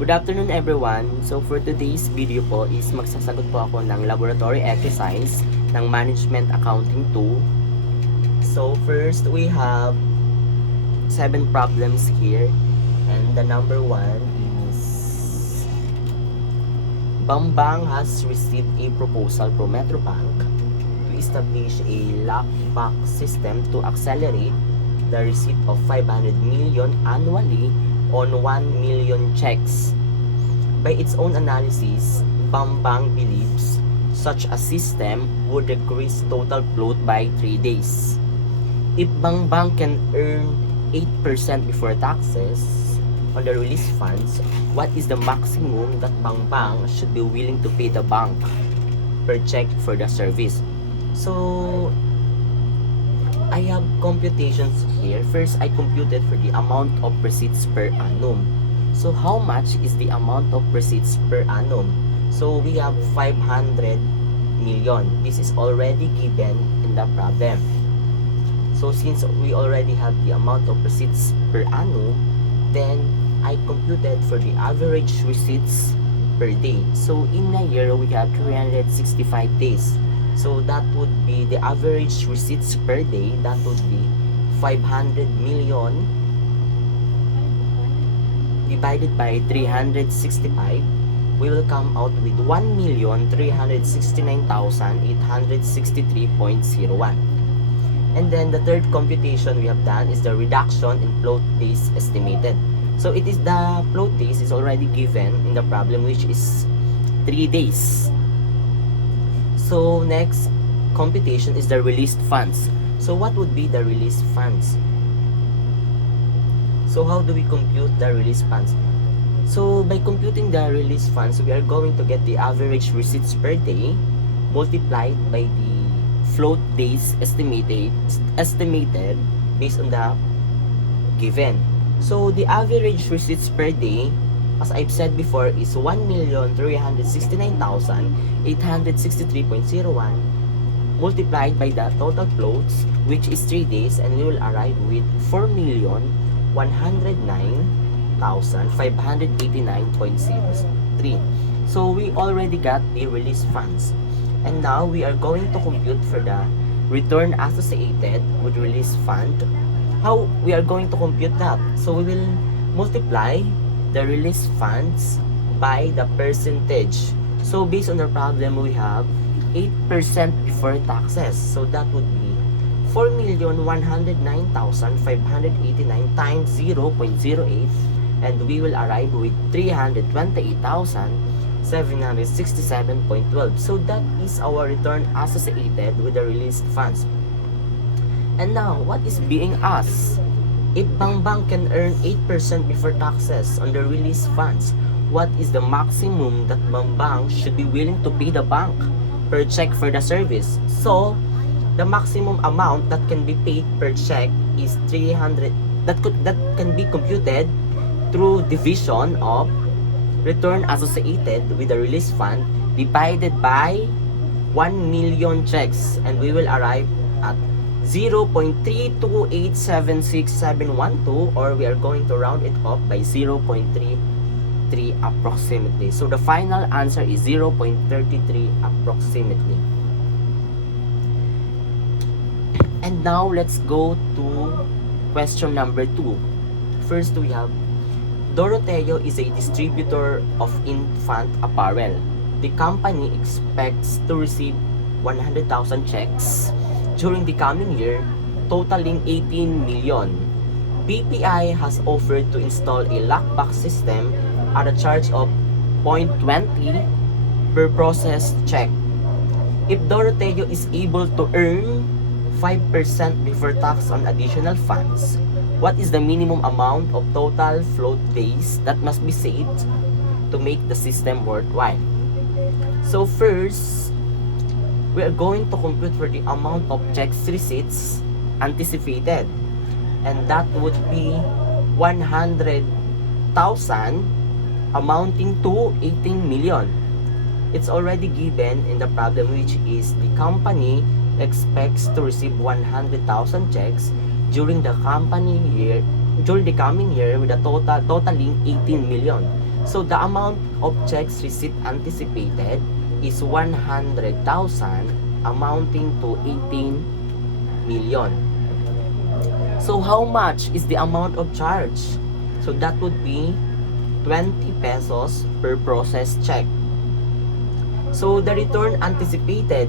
Good afternoon everyone. So for today's video po is magsasagot po ako ng laboratory exercise ng Management Accounting 2. So first we have 7 problems here and the number 1 is Bambang has received a proposal from Metrobank to establish a lockbox system to accelerate the receipt of 500 million annually on 1 million checks. By its own analysis, Bambang believes such a system would decrease total float by 3 days. If Bambang can earn 8% before taxes on the released funds, what is the maximum that Bambang should be willing to pay the bank per check for the service? So, I have computations here. First, I computed for the amount of receipts per annum. So, how much is the amount of receipts per annum? So, we have 500 million. This is already given in the problem. So, since we already have the amount of receipts per annum, then I computed for the average receipts per day. So, in a year, we have 365 days. So that would be the average receipts per day. That would be 500 million divided by 365. We will come out with 1,369,863.01. And then the third computation we have done is the reduction in float days estimated. So it is the float days is already given in the problem, which is 3 days. So next computation is the released funds. So what would be the released funds? So how do we compute the released funds? So by computing the released funds, we are going to get the average receipts per day multiplied by the float days estimated based on the given. So the average receipts per day, as I've said before, is 1,369,863.01 multiplied by the total floats, which is 3 days, and we will arrive with 4,109,589.03. So we already got the released funds. And now we are going to compute for the return associated with released fund. How we are going to compute that? So we will multiply the released funds by the percentage. So based on the problem, we have 8% before taxes. So that would be 4,109,589 times 0.08, and we will arrive with 328,767.12. So that is our return associated with the released funds. And now, what is being asked? If Bambang can earn 8% before taxes on the released funds, what is the maximum that Bambang should be willing to pay the bank per check for the service? So, the maximum amount that can be paid per check is 300. That can be computed through division of return associated with the released fund divided by 1 million checks, and we will arrive at 0.32876,712, or we are going to round it up by 0.33 approximately. So the final answer is 0.33 approximately. And now let's go to question number 2. First, we have Doroteo is a distributor of infant apparel. The company expects to receive 100,000 checks during the coming year, totaling 18 million. BPI has offered to install a lockbox system at a charge of 0.20 per processed check. If Doroteo is able to earn 5% before tax on additional funds, what is the minimum amount of total float days that must be saved to make the system worthwhile? So first, we are going to compute for the amount of checks receipts anticipated, and that would be 100,000 amounting to 18 million. It's already given in the problem, which is the company expects to receive 100,000 checks during the coming year with a totaling 18 million. So the amount of checks receipt anticipated is 100,000, amounting to 18 million. So how much is the amount of charge? So that would be 20 pesos per process check. So the return anticipated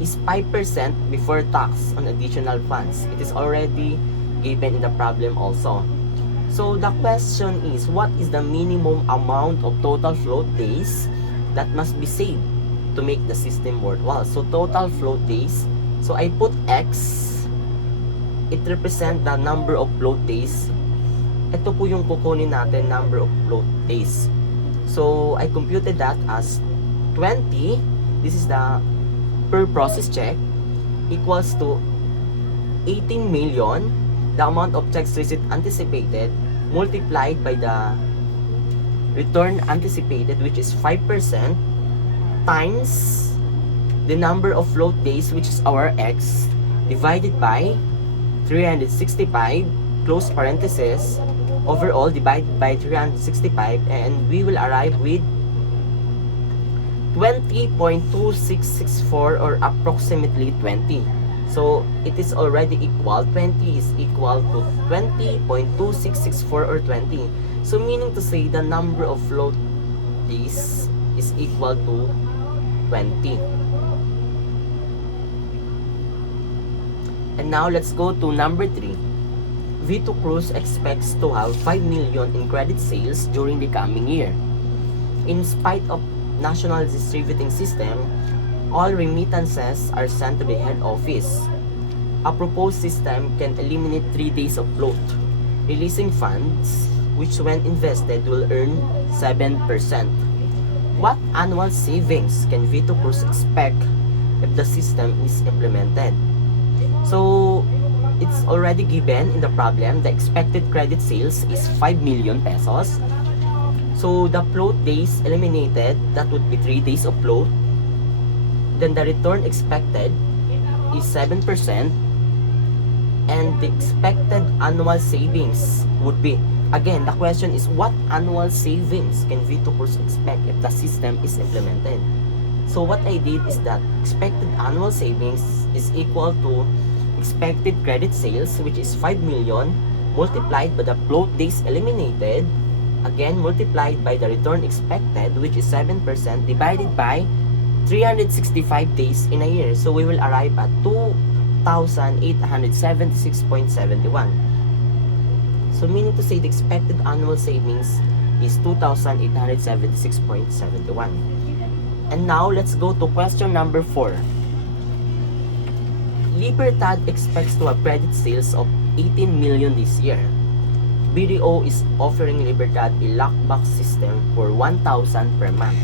is 5% before tax on additional funds. It is already given in the problem also. So the question is, what is the minimum amount of total float days that must be saved to make the system worthwhile? So total float days, so I put X, it represent the number of float days. Ito po yung kukunin natin, number of float days. So I computed that as 20, this is the per process check, equals to 18 million, the amount of checks receipt anticipated, multiplied by the return anticipated, which is 5%, times the number of float days, which is our X, divided by 365, close parenthesis, overall divided by 365, and we will arrive with 20.2664, or approximately 20. So it is already equal, 20 is equal to 20.2664 or 20. So meaning to say the number of float days is equal to 20. And now let's go to number 3. V2 Cruise expects to have 5 million in credit sales during the coming year. In spite of national distributing system, all remittances are sent to the head office. A proposed system can eliminate 3 days of float, releasing funds which when invested will earn 7%. What annual savings can V2 Cruise expect if the system is implemented? So it's already given in the problem. The expected credit sales is 5 million pesos. So the float days eliminated, that would be 3 days of float. Then the return expected is 7%. And the expected annual savings would be, again, the question is, what annual savings can V2 Cruise expect if the system is implemented? So what I did is that expected annual savings is equal to expected credit sales, which is 5 million, multiplied by the float days eliminated, again multiplied by the return expected, which is 7%, divided by 365 days in a year. So we will arrive at 2,876.71. So meaning to say the expected annual savings is 2,876.71. And now let's go to question number 4. Libertad expects to have credit sales of 18 million this year. BDO is offering Libertad a lockbox system for 1,000 per month.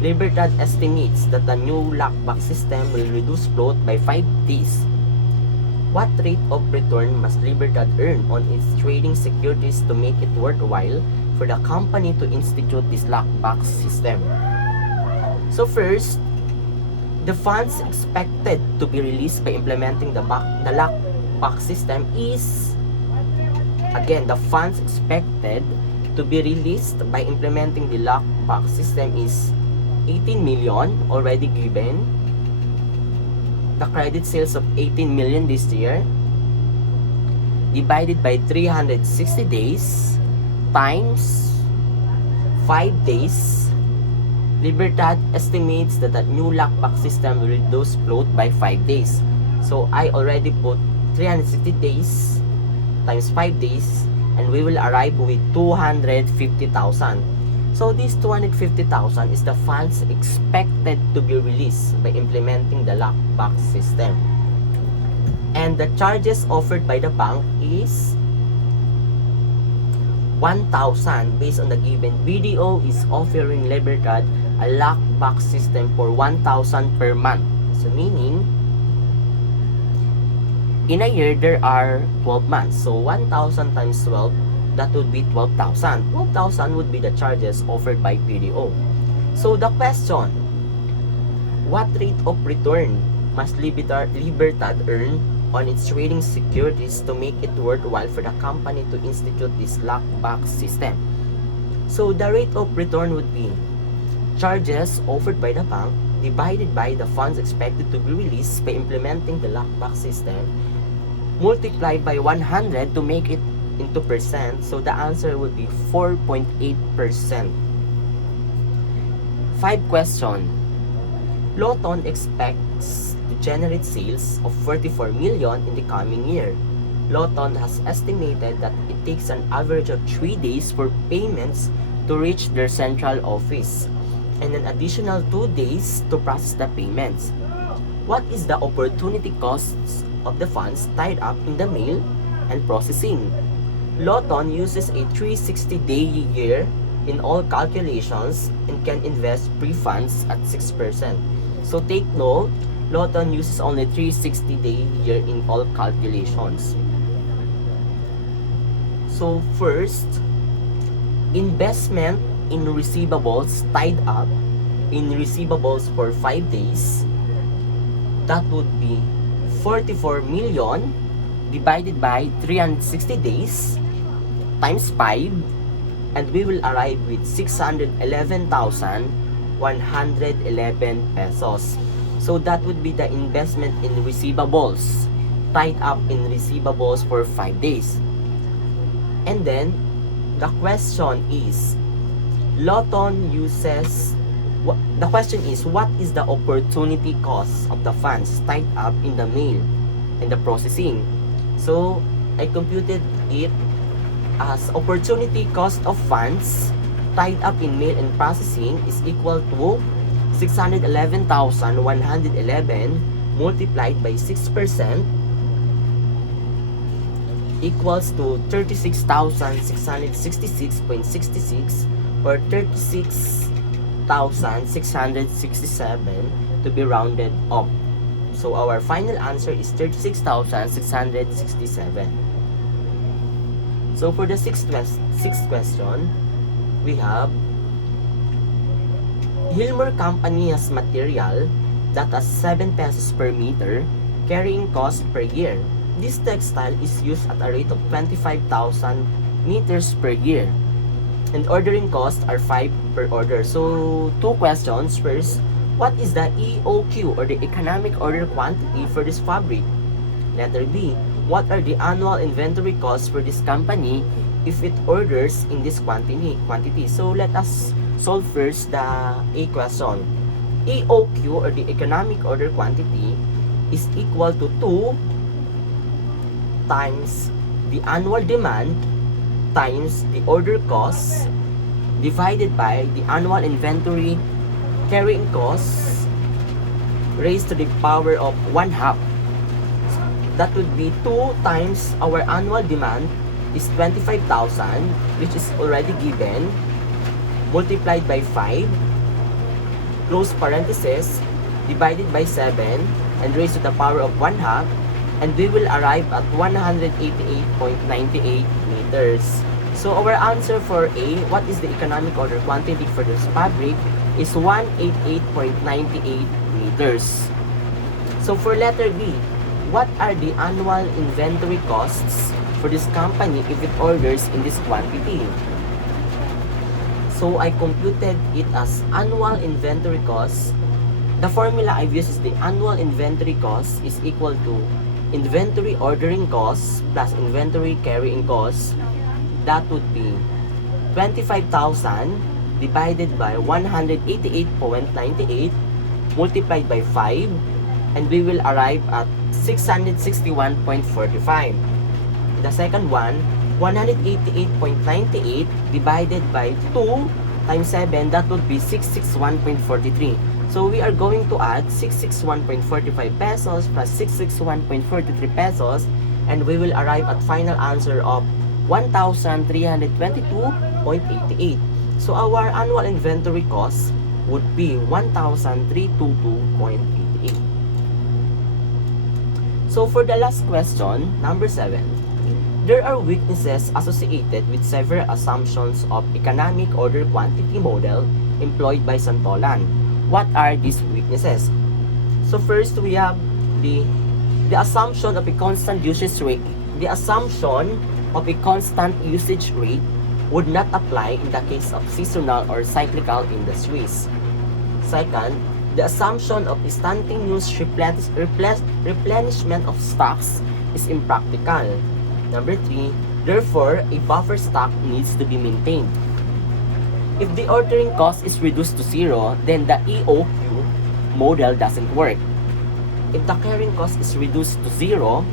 Libertad estimates that the new lockbox system will reduce float by 5 days. What rate of return must Libertad earn on its trading securities to make it worthwhile for the company to institute this lockbox system? So first, the funds expected to be released by implementing the lockbox system is, again, the funds expected to be released by implementing the lockbox system is 18 million, already given. The credit sales of 18 million this year, divided by 360 days, times 5 days. Libertad estimates that the new lockbox system will reduce float by 5 days. So I already put 360 days times 5 days, and we will arrive with 250,000. So this 250,000 is the funds expected to be released by implementing the lockbox system. And the charges offered by the bank is 1,000 based on the given. BDO is offering Libertad a lockbox system for 1,000 per month. So meaning, in a year, there are 12 months. So 1,000 times 12, that would be 12,000. 12,000 would be the charges offered by BDO. So the question, what rate of return must Libertad earn on its trading securities to make it worthwhile for the company to institute this lockbox system? So the rate of return would be charges offered by the bank divided by the funds expected to be released by implementing the lockback system, multiplied by 100 to make it into percent. So the answer would be 4.8%. 5 question. Loton expects to generate sales of 44 million in the coming year. Loton has estimated that it takes an average of 3 days for payments to reach their central office and an additional 2 days to process the payments. What is the opportunity costs of the funds tied up in the mail and processing? Loton uses a 360-day year in all calculations and can invest pre-funds at 6%. So take note, Loton uses only 360-day year in all calculations. So first, investment in receivables tied up in receivables for 5 days, that would be 44 million divided by 360 days times 5, and we will arrive with 611,111 pesos. So that would be the investment in receivables tied up in receivables for 5 days. And then the question is, Loton uses, the question is, what is the opportunity cost of the funds tied up in the mail and the processing? So I computed it as opportunity cost of funds tied up in mail and processing is equal to 611,111 multiplied by 6% equals to 36,666.66 or 36,667 to be rounded up. So our final answer is 36,667. So for the sixth question, we have Hilmer Company has material that has 7 pesos per meter carrying cost per year. This textile is used at a rate of 25,000 meters per year, and ordering costs are 5 per order. So 2 questions. First, what is the EOQ or the economic order quantity for this fabric? Letter B, what are the annual inventory costs for this company if it orders in this quantity? So let us solve first the A question. EOQ or the economic order quantity is equal to 2 times the annual demand times the order cost divided by the annual inventory carrying costs raised to the power of 1/2. That would be 2 times our annual demand is 25,000, which is already given, multiplied by 5, close parenthesis, divided by 7, and raised to the power of 1/2, and we will arrive at 188.98 meters. So our answer for A, what is the economic order quantity for this fabric, is 188.98 meters. So for letter B, what are the annual inventory costs for this company if it orders in this quantity? So I computed it as annual inventory cost. The formula I've used is the annual inventory cost is equal to inventory ordering cost plus inventory carrying cost. That would be 25,000 divided by 188.98 multiplied by 5, and we will arrive at 661.45. The second one, 188.98 divided by 2 times 7, that would be 661.43. So we are going to add 661.45 pesos plus 661.43 pesos, and we will arrive at final answer of 1,322.88. So our annual inventory cost would be 1,322.88. So for the last question, number 7, there are weaknesses associated with several assumptions of economic order quantity model employed by Santolan. What are these weaknesses? So first, we have the assumption of a constant usage rate. The assumption of a constant usage rate would not apply in the case of seasonal or cyclical industries. Second, the assumption of instantaneous replenishment of stocks is impractical. Number 3, therefore, a buffer stock needs to be maintained. If the ordering cost is reduced to zero, then the EOQ model doesn't work. If the carrying cost is reduced to zero,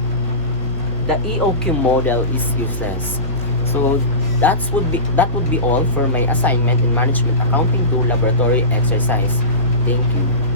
the EOQ model is useless. So that would be all for my assignment in Management Accounting 2 laboratory exercise. Thank you.